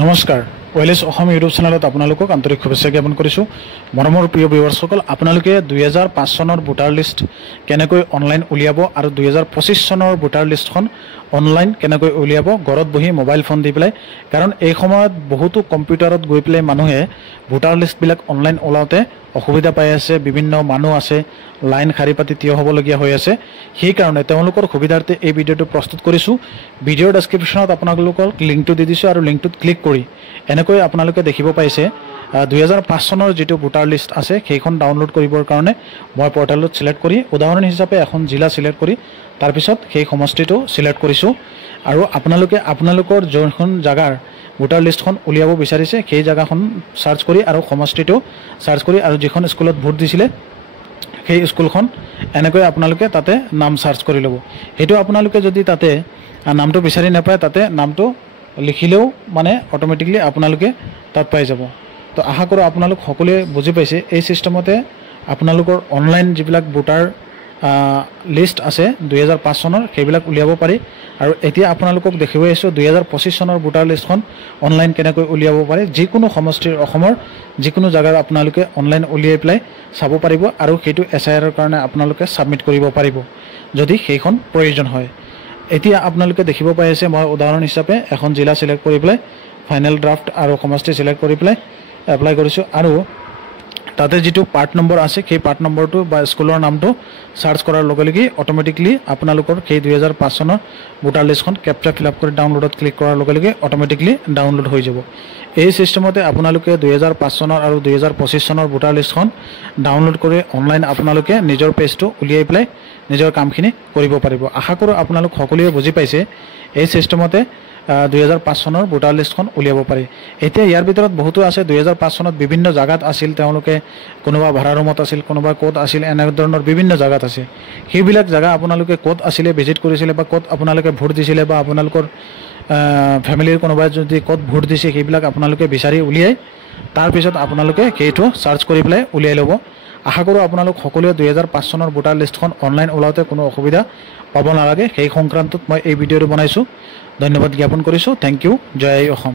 নমস্কাৰ ওয়েলেছ অসম ইউটিউব চেনেলত আপোনালোকক আন্তৰিক শুভেচ্ছা জ্ঞাপন কৰিছোঁ মৰমৰ প্ৰিয় ভিউৱাৰ্ছসকল আপোনালোকে 2005 চনৰ ভোটাৰ লিষ্ট কেনেকৈ অনলাইন উলিয়াব আৰু 2025 চনৰ ভোটাৰ লিষ্টখন অনলাইন কেনেকৈ উলিয়াব ঘৰত বহি মোবাইল ফোন দি পেলাই কাৰণ এই সময়ত বহুতো কম্পিউটাৰত গৈ পেলাই মানুহে ভোটাৰ লিষ্ট বিলাক অনলাইন ওলাওতে অসুবিধা পাই আছে বিভিন্ন মানুহ আছে লাইন খাৰি পাতি থিয় হ'বলগীয়া হৈ আছে সেই কাৰণে তেওঁলোকৰ সুবিধাৰ্থে এই ভিডিঅটো প্ৰস্তুত কৰিছোঁ ভিডিঅ'ৰ ডেসক্ৰিপচনত আপোনালোকক লিংকটো দি দিছোঁ আৰু লিংকটোত ক্লিক কৰি এনেকৈ আপোনালোকে দেখিব পাইছে 2005 চনৰ যেটো ভোটাৰ লিষ্ট আছে সেইখন ডাউনলোড কৰিবৰ কাৰণে মই পৰ্টেলত সিলেক্ট কৰি উদাহৰণ হিচাপে এখন জিলা সিলেক্ট কৰি তাৰ পিছত সেই সমষ্টিটো সিলেক্ট কৰিছো আৰু আপোনালোকে আপোনালোকৰ যোনখন জাগাৰ ভোটাৰ লিষ্টখন উলিয়াব বিচাৰিছে সেই জাগাখন সাৰ্চ কৰি আৰু সমষ্টিটো সাৰ্চ কৰি আৰু যিখন স্কুলত ভোট দিছিলে সেই স্কুলখন এনেকৈ আপোনালোকে তাতে নাম সাৰ্চ কৰি লব হেতু আপোনালোকে যদি তাতে নামটো বিচাৰি নাপায় তাতে নামটো লিখিলেও মানে অটোমেটিক্যালি আপোনালোকে তাত পাই যাব তো আশা কৰো আপোনালোক সকলোৱে বুজি পাইছে এই সিস্টেমতে আপোনালোকৰ অনলাইন যিবিলাক ভোটাৰ লিষ্ট আছে 2005 চনৰ সেইবিলাক উলিয়াব পাৰি আৰু এতিয়া আপোনালোকক দেখিব আছো 2025 চনৰ ভোটাৰ লিষ্টখন অনলাইন কেনেকৈ উলিয়াব পাৰি যিকোনো সমষ্টিৰ অসমৰ যিকোনো জাগাৰ আপোনালোকে অনলাইন উলিয়াই প্লাই চাব পাৰিব আৰু সেইটো এসআইআৰ ৰ কাৰণে আপোনালোকে সাবমিট কৰিব পাৰিব যদি সেইখন প্ৰয়োজন হয় এতিয়া আপোনালোকে দেখিব পাই আছে মই উদাহৰণ হিচাপে এখন জিলা সিলেক্ট কৰি প্লাই ফাইনাল ড্ৰাফট আৰু সমষ্টি সিলেক্ট কৰি প্লাই এপ্লাই কৰিছো আৰু তাতে যেটো পাৰ্ট নম্বৰ আছে সেই পাৰ্ট নম্বৰটো বা স্কুলৰ নামটো সাৰ্চ কৰাৰ লগে লগে অটোমেটিক্যালি আপোনালোকৰ সেই 2005 চনৰ ভোটাৰ লিষ্টখন ক্যাপচা ফিল আপ কৰি ডাউনলোডত ক্লিক কৰাৰ লগে লগে অটোমেটিক্যালি ডাউনলোড হৈ যাব এই সিস্টেমতে আপোনালোকে 2005 চনৰ আৰু 2025 চনৰ ভোটাৰ লিষ্টখন ডাউনলোড কৰি অনলাইন আপোনালোকে নিজৰ পেজটো উলিয়াই প্লাই নিজৰ কামখিনি কৰিব পাৰিব আশা কৰো আপোনালোক সকলোৱে বুজি পাইছে এই সিস্টেমতে 2005 চনৰ ভোটাৰ লিষ্টখন উলিয়াব পাৰি এতিয়া ইয়াৰ ভিতৰত বহুতো আছে 2005 চনত বিভিন্ন জাগাত আছিল তেওঁলোকে কোনোবা ভাড়া ৰুমত আছিল কোনোবা কোড আছিল এনে ধৰণৰ বিভিন্ন জাগাত আছে সেইবিলাক জাগা আপোনালোকে কোড আছিলে ভিজিট কৰিছিলে বা কোড আপোনালোকে ভোট দিছিলে বা আপোনালোকৰ ফ্যামিলিৰ কোনোবা যদি কোড ভোট দিছে সেইবিলাক আপোনালোকে বিচাৰি উলিয়াই তাৰ পিছত আপোনালোকে সেইটো সাৰ্চ কৰি পেলাই উলিয়াই লব আশা কৰো আপোনালোক সকলোৱে 2005 চনৰ ভোটাৰ লিষ্টখন অনলাইন ওলাওতে কোনো অসুবিধা পাব নালাগে সেই সংক্ৰান্তত মই এই ভিডিঅটো বনাইছো ধন্যবাদ জ্ঞাপন কৰিছো থ্যাংক ইউ জয় অসম